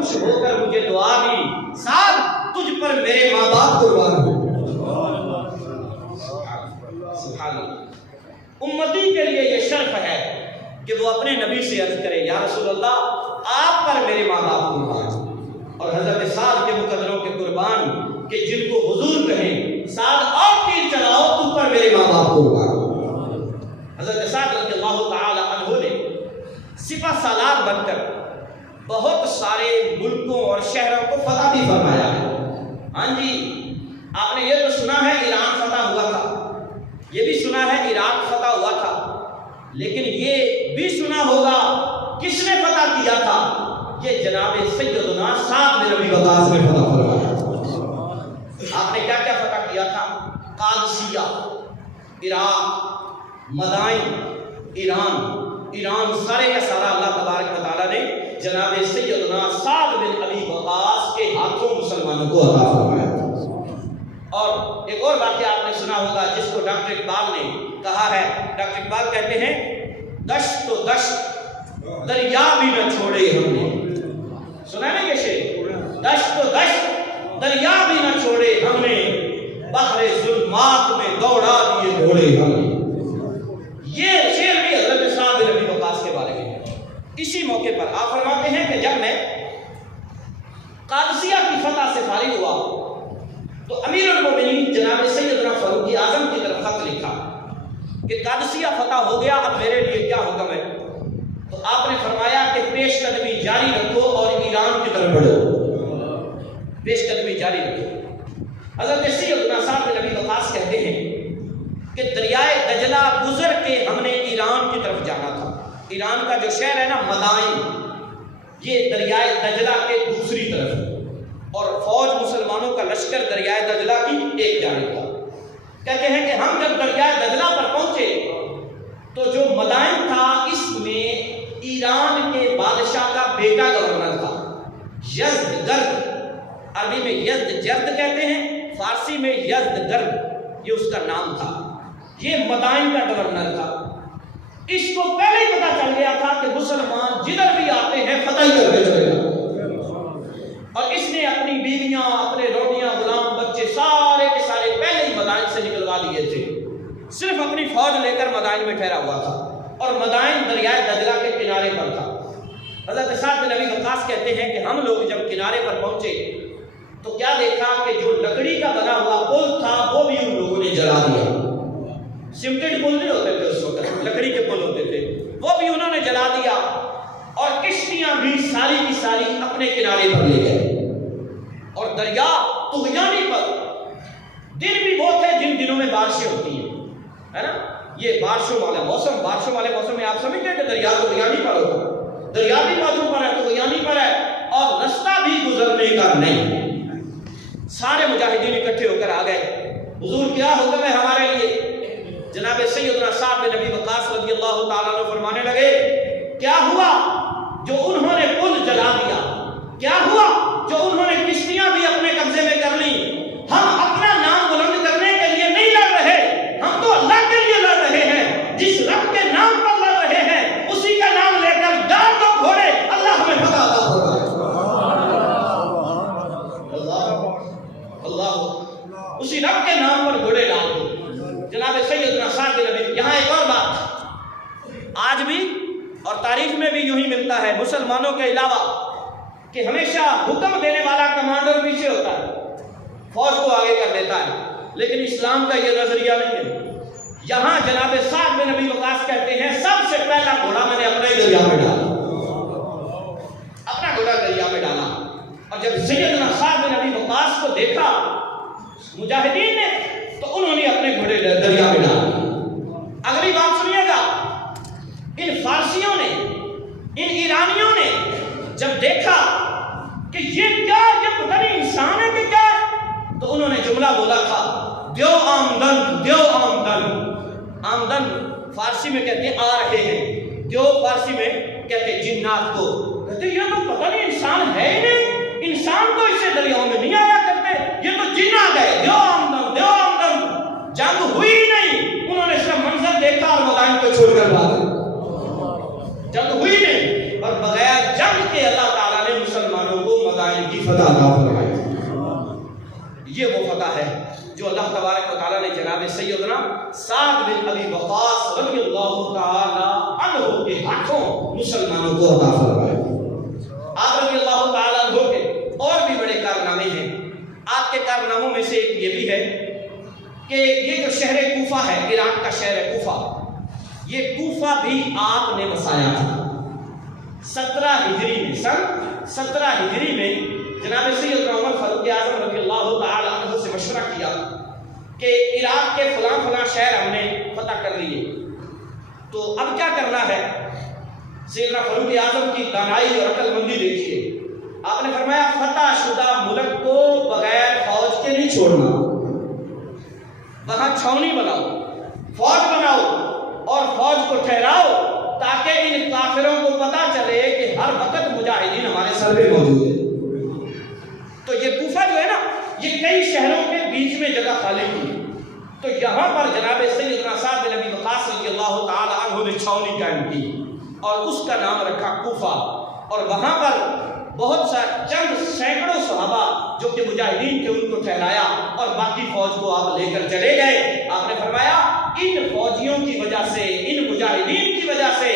خوش ہو کر مجھے دعا دی، سعد تجھ پر میرے ماں باپ قربان ہو۔ سبحان اللہ۔ امتی کے لیے یہ شرف ہے کہ وہ اپنے نبی سے عرض کرے یا رسول اللہ آپ پر میرے ماں باپ قربان، اور حضرت سعد کے مقدروں کے قربان کہ جن کو حضور کہیں سعد اور تیر چلاؤ تم پر میرے ماں باپ قربان۔ حضرت سعد رضی اللہ تعالی عنہ نے سپہ سالار بن کر بہت سارے ملکوں اور شہروں کو فتح بھی فرمایا ہے۔ ہاں جی، آپ نے یہ تو سنا ہے ایران فتح ہوا تھا، یہ بھی سنا ہے عراق فتح ہوا تھا، لیکن یہ بھی سنا ہوگا کس نے فتح کیا تھا؟ یہ جناب سیدنا سعد بن ابی وقاص نے فتح فرمایا۔ آپ نے کیا کیا فتح کیا تھا؟ قادسیہ، عراق، مدائن، ایران سارے کا سارا اللہ تبارک و تعالیٰ نے جناب سیدنا سعد بن ابی وقاص کے ہاتھوں مسلمانوں کو عطا فرمایا۔ اور ایک اور واقعہ آپ نے سنا ہوگا جس کو ڈاکٹر اقبال نے کہا ہے۔ ڈاکٹر اقبال کہتے ہیں دشت تو دشت دریا بھی نہ چھوڑے ہم نے، سنا ہے نا یہ شعر؟ دشت تو دشت دریا بھی نہ چھوڑے ہم نے، بحر ظلمات میں دوڑا دیے گھوڑے ہم نے۔ یہ شعر بھی حضرت سعد بن ابی وقاص کے بارے میں ہے۔ اسی موقع پر آپ فرماتے ہیں کہ جب میں قادسیہ کی فتح سے فارغ ہوا تو امیر المومنین جناب سیدنا فاروق اعظم کی طرف خط لکھا کہ قادسیہ فتح ہو گیا، اب میرے لیے کیا حکم ہے؟ تو آپ نے فرمایا کہ پیش قدمی جاری رکھو اور ایران کی طرف بڑھو، پیش قدمی جاری رکھو۔ حضرت سیدنا سعد بن ابی وقاص کہتے ہیں کہ دریائے دجلہ گزر کے ہم نے ایران کی طرف جانا تھا۔ ایران کا جو شہر ہے نا مدائن، یہ دریائے دجلہ کے دوسری طرف ہے، اور فوج مسلمانوں کا لشکر دریائے دجلہ کی ایک جانب تھا۔ کہتے ہیں کہ ہم جب دریائے دجلہ پر پہنچے تو جو مدائن تھا اس میں ایران کے بادشاہ کا بیٹا گورنر تھا، یزدگرد، عربی میں یزدجرد کہتے ہیں، فارسی میں یزدگرد، یہ اس کا نام تھا۔ یہ مدائن کا گورنر تھا۔ اس کو پہلے ہی پتا چل گیا تھا کہ مسلمان جدھر بھی آتے ہیں فتح ہی کر کے چلے گا، اور اس نے اپنی بیویاں، اپنے روٹیاں، غلام، بچے سارے کے سارے پہلے ہی مدائن سے نکلوا لیے تھے، صرف اپنی فوج لے کر مدائن میں ٹھہرا ہوا تھا، اور مدائن دریائے دجلہ کے کنارے پر تھا۔ حضرت سعد بن ابی وقاص کہتے ہیں کہ ہم لوگ جب کنارے پر پہنچے تو کیا دیکھا کہ جو لکڑی کا بنا ہوا پل تھا وہ بھی ان لوگوں نے جلا دیا۔ سمٹڈ پل نہیں ہوتے تھے اس وقت، لکڑی کے پل ہوتے تھے، وہ بھی انہوں نے جلا دیا، اور کشتیاں بھی ساری کی ساری اپنے کنارے پر لے گئے، اور دریا طغیانی پر۔ دن بھی وہ تھے جن دنوں میں بارشیں ہوتی ہیں، ہے نا، یہ بارشوں والے موسم میں آپ سمجھتے ہیں کہ دریا طغیانی پر ہوگا، دریا بھی بازو پر ہے، طغیانی پر ہے، اور رستہ بھی گزرنے کا نہیں۔ سارے مجاہدین اکٹھے ہو کر آ گئے، حضور کیا حکم ہے ہمارے لیے؟ جناب سیدنا سعد بن ابی وقاص رضی اللہ تعالیٰ عنہ فرمانے لگے کیا ہوا جو انہوں نے پل جلا دیا، کیا ہوا جو انہوں نے کشتیاں بھی اپنے قبضے میں کر لی؟ ہم اپنا نام بلند کرنے کے لیے نہیں لڑ رہے، ہم تو اللہ کے لیے لڑ رہے ہیں، جس رب کے نام پر لڑ رہے ہیں اسی کا نام لے کر ڈال دو گھوڑے، اللہ ہمیں فتح عطا فرمائے۔ اللہ اسی رب کے نام پر گھوڑے ڈال دو۔ جناب سیدنا سعد بن ابی، یہاں ایک اور بات آج بھی اور تاریخ میں بھی یوں ہی ملتا ہے مسلمانوں کے علاوہ کہ ہمیشہ حکم دینے والا کمانڈر پیچھے ہوتا ہے، فوج کو آگے کر دیتا ہے، لیکن اسلام کا یہ نظریہ نہیں ہے۔ یہاں جناب سعد بن ابی وقاص کہتے ہیں سب سے پہلا گھوڑا میں نے اپنے دریا میں ڈالا، اپنا گھوڑا دریا میں ڈالا، اور جب سیدنا سعد بن ابی وقاص کو دیکھا مجاہدین نے تو انہوں نے اپنے گھوڑے دریا میں ڈالا۔ اگلی بات سنیے گا، ان فارسیوں نے، ان ایرانیوں نے جب دیکھا کہ یہ کیا، یہ پتہ نہیں انسان ہے کہ کیا ہے، تو انہوں نے جملہ بولا تھا دیو آمدن، دیو آمدن۔ آمدن فارسی میں کہتے ہیں آ رہے ہیں، دیو فارسی میں کہتے ہیں جنات کو، کہتے یہ تو پتہ نہیں انسان ہے ہی نہیں، انسان تو اس سے دریاؤں میں نہیں آیا کرتے، یہ تو جن آ گئے، دیو آمدن، دیو آمدن۔ جنگ ہوئی نہیں، انہوں نے صرف منظر دیکھا اور مدائن کو چھوڑ کر بھاگے۔ جنگ ہوئی نہیں، اور بغیر جنگ کے اللہ تعالیٰ نے مسلمانوں کو فتح عطا فرمائے۔ یہ وہ فتح ہے جو اللہ تبارک و تعالیٰ نے جناب سیدنا سعد بن ابی وقاص رضی اللہ تعالی عنہ کے ہاتھوں مسلمانوں کو عطا فرمائے۔ آپ رضی اللہ تعالی عنہ کے اور بھی بڑے کارنامے ہیں۔ آپ کے کارناموں میں سے ایک یہ بھی ہے کہ یہ جو شہر کوفہ ہے، عراق کا شہر ہے کوفہ، یہ کوفہ بھی آپ نے بسایا تھا 17 ہجری میں۔ سن 17 ہجری میں جناب سیدنا عمر فاروق اعظم رضی اللہ تعالی عنہ سے مشورہ کیا کہ عراق کے فلاں فلاں شہر ہم نے فتح کر لیے، تو اب کیا کرنا ہے؟ سیدنا فاروق اعظم کی دانائی اور عقل مندی دیکھیے۔ آپ نے فرمایا فتح شدہ ملک کو بغیر فوج کے نہیں چھوڑنا، وہاں چھاؤنی بناؤ، فوج بناؤ اور فوج کو ٹھہراؤ تاکہ ان کافروں کو پتا چلے کہ ہر وقت مجاہدین ہمارے سر پہ موجود ہیں۔ تو یہ کوفہ جو ہے نا، یہ کئی شہروں کے بیچ میں جگہ خالی تھی، تو یہاں پر جناب سیدنا سعد بن ابی وقاص رضی اللہ تعالی عنہ نے چھاؤنی قائم کی اور اس کا نام رکھا کوفہ۔ اور وہاں پر بہت سا چند سینکڑوں صحابہ جو کہ مجاہدین تھے ان کو ٹھہرایا اور باقی فوج کو آپ لے کر چلے گئے۔ آپ نے فرمایا ان فوجیوں کی وجہ سے، ان مجاہدین کی وجہ سے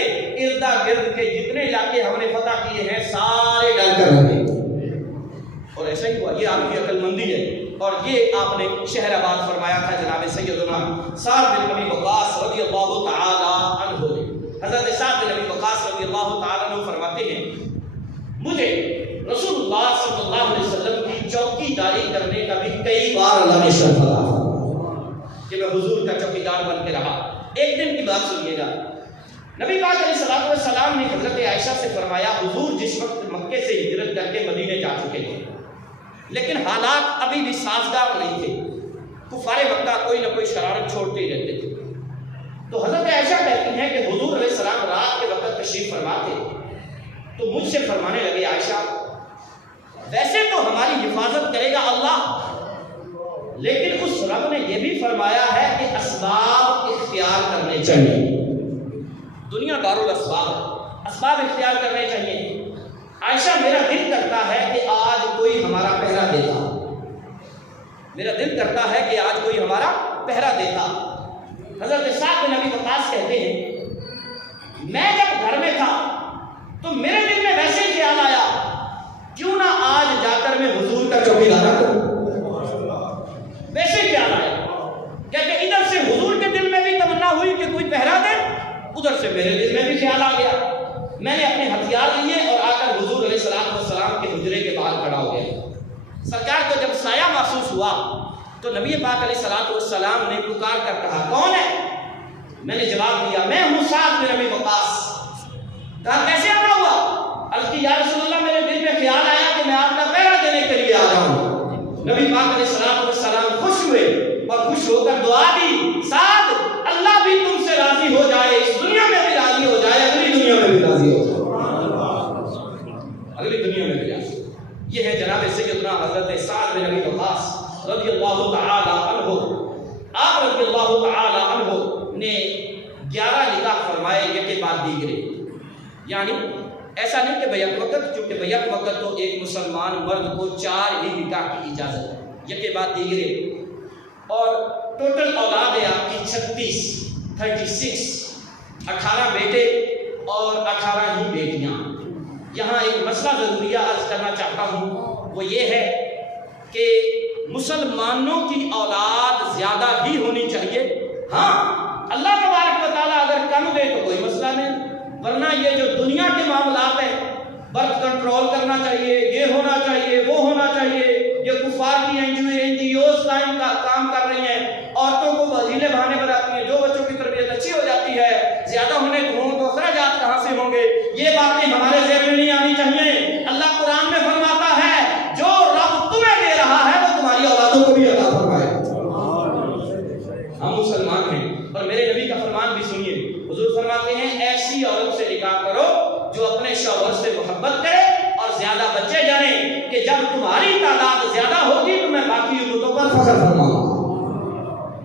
ارد گرد کے جتنے علاقے ہم نے فتح کیے ہیں سارے ڈل کر رہے، اور ایسا ہی ہوا۔ یہ آپ کی عقل مندی ہے، اور یہ آپ نے شہر آباد فرمایا تھا جناب سیدنا سعد بن ابی وقاص رضی اللہ تعالی عنہ نے۔ حضرت سعد بن ابی وقاص رضی اللہ تعالی عنہ فرماتے ہیں مجھے رسول اللہ صلی اللہ علیہ وسلم کی چوکی داری کرنے کا بھی کئی بار اللہ نے شرف عطا فرمایا کہ میں حضور کا چوکی دار بن کے رہا۔ ایک دن کی بات سنیے گا، نبی پاک علیہ الصلوۃ والسلام نے حضرت عائشہ سے فرمایا حضور جس وقت مکے سے ہجرت کر کے مدینے جا چکے تھے لیکن حالات ابھی بھی سازگار نہیں تھے، کفار مکہ کوئی نہ کوئی شرارت چھوڑتے ہی رہتے تھے، تو حضرت عائشہ کہتی ہیں کہ حضور علیہ السلام رات کے وقت تشریف فرما تھے، تو مجھ سے فرمانے لگے عائشہ ویسے تو ہماری حفاظت کرے گا اللہ، لیکن اس رب نے یہ بھی فرمایا ہے کہ اسباب اختیار کرنے چاہیے، دنیا دارالاسباب، اسباب اختیار کرنے چاہیے۔ عائشہ میرا دل کرتا ہے کہ آج کوئی ہمارا پہرا دیتا، میرا دل کرتا ہے کہ آج کوئی ہمارا پہرا دیتا۔ حضرت سعد بن ابی وقاص کہتے ہیں میں جب گھر میں تھا تو میرے دل میں ویسے ہی خیال آیا کیوں نہ آج جا کر میں حضور کا چوکیدارا کروں، ویسے ہی خیال آیا۔ کہتے ادھر سے حضور کے دل میں بھی تمنا ہوئی کہ کوئی پہرا دے، ادھر سے میرے دل میں بھی خیال آ گیا۔ میں نے اپنے ہتھیار لیے اور آ کر حضور علیہ السلام کے حجرے کے باہر کھڑا ہو گیا۔ سرکار کو جب سایہ محسوس ہوا تو نبی پاک علیہ السلام نے پکار کر کہا کون ہے؟ میں نے جواب دیا میں ہوں سعد بن ابی وقاص۔ کہا کیسے آنا ہوا؟ عرض کی یا رسول اللہ میرے دل میں خیال آیا کہ میں آپ کا پہرا دینے کے لیے آ جاؤں۔ نبی پاک علیہ السلام خوش ہوئے اور خوش ہو کر دعا دی سعد اللہ بھی تم سے راضی ہو جائے، اس دنیا میں بھی راضی ہو جائے، اگلی دنیا میں بھی راضی ہو جائے، اگلی دنیا میں بھی راضی۔ یہ ہے جناب سیدنا حضرت سعد بن ابی وقاص رضی اللہ تعالی عنہ۔ آپ رضی اللہ تعالی عنہ نے 11 نکاح فرمائے یکے بعد دیگرے، یعنی ایسا نہیں کہ بیک وقت، چونکہ بیک وقت تو ایک مسلمان مرد کو 4 ہی نکاح کی اجازت ہے، یکے بعد دیگرے، اور ٹوٹل اولاد ہے آپ کی 36 18 بیٹے اور 18 ہی بیٹیاں۔ یہاں ایک مسئلہ ضروریہ عرض کرنا چاہتا ہوں، وہ یہ ہے کہ مسلمانوں کی اولاد زیادہ ہی ہونی چاہیے۔ ہاں اللہ تبارک و تعالیٰ اگر کم دے تو کوئی مسئلہ نہیں، ورنہ یہ جو دنیا کے معاملات ہیں، برتھ کنٹرول کرنا چاہیے، یہ ہونا چاہیے، وہ ہونا چاہیے، یہ کفار کی این جی اوز کام کر رہی ہیں، عورتوں کو وسیلے بہانے بناتی ہیں، جو بچوں کی تربیت اچھی ہو جاتی ہے زیادہ ہونے تو اخراجات کہاں سے ہوں گے؟ یہ باتیں ہمارے ذہن میں نہیں آنی چاہیے۔ اللہ قرآن میں فرماتا ہے جو رب تمہیں دے رہا ہے وہ تمہاری اولادوں کو بھی عطا فرمائے۔ ہم مسلمان ہیں اور میرے نبی کا فرمان بھی سنیے، حضور فرماتے ہیں ایسی عورت سے نکاح کرو جو اپنے شوہر سے محبت کرے اور زیادہ بچے جانے کہ جب تمہاری تعداد زیادہ ہوگی تو میں باقی امتوں پر فخر فرماؤں۔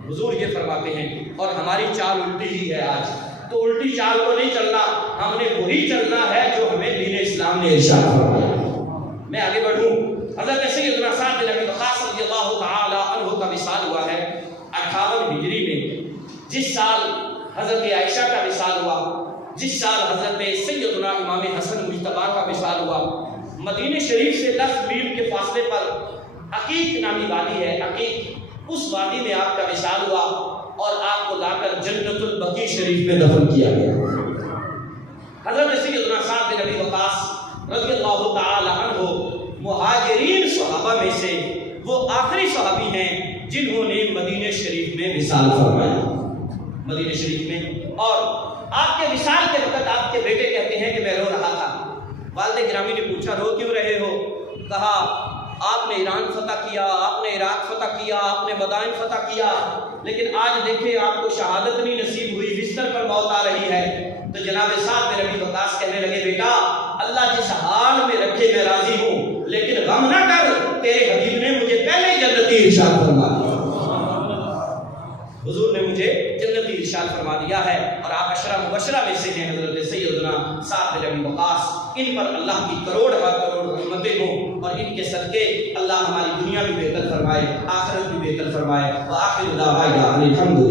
حضور یہ فرماتے ہیں، اور ہماری چال الٹی ہی ہے آج، تو الٹی چال کو نہیں چلنا، ہم نے وہی چلنا ہے جو ہمیں دین اسلام نے ارشاد فرمایا۔ میں آگے بڑھوں، حضرت سیدنا سعد بن ابی وقاص رضی اللہ تعالی عنہ کا وصال ہوا ہے 58 ہجری میں، جس سال حضرت عائشہ کا وصال ہوا، جس سال حضرت سیدنا امام حسن مجتبی کا وصال ہوا، مدینہ شریف سے 10 میل کے فاصلے پر عقیق نامی وادی ہے، عقیق، اس وادی میں آپ کا وصال ہوا اور آپ کو لا کر جنت البقیع شریف میں دفن کیا گیا۔ حضرت سیدنا سعد بن ابی وقاص رضی اللہ تعالی عنہ مہاجرین صحابہ میں سے وہ آخری صحابی ہیں جنہوں نے مدینہ شریف میں وصال فرمایا، مدینہ شریف میں۔ اور آپ کے وصال کے وقت آپ کے بیٹے کہتے ہیں کہ میں رو رہا تھا۔ والد گرامی نے پوچھا رو کیوں رہے ہو؟ کہا آپ نے ایران فتح کیا، آپ نے عراق فتح کیا، آپ نے مدائن فتح کیا، لیکن آج دیکھیں آپ کو شہادت نہیں نصیب ہوئی، بستر پر موت آ رہی ہے۔ تو جناب سعد بن ابی وقاص کہنے لگے بیٹا اللہ جس حال میں رکھے میں راضی ہوں، لیکن غم نہ کر، تیرے حبیب نے مجھے پہلے جنتی ارشاد فرما دیا، حضور نے مجھے جنتی ارشاد فرما دیا ہے۔ اور آپ عشرہ مبشرہ میں سے ہیں حضرت سیدنا سعد بن ابی وقاص، ان پر اللہ کی کروڑ ہر کروڑ رحمتیں ہوں، اور ان کے صدقے اللہ ہماری دنیا بھی بہتر فرمائے، آخرت بھی بہتر فرمائے۔ وآخر دعوانا الحمد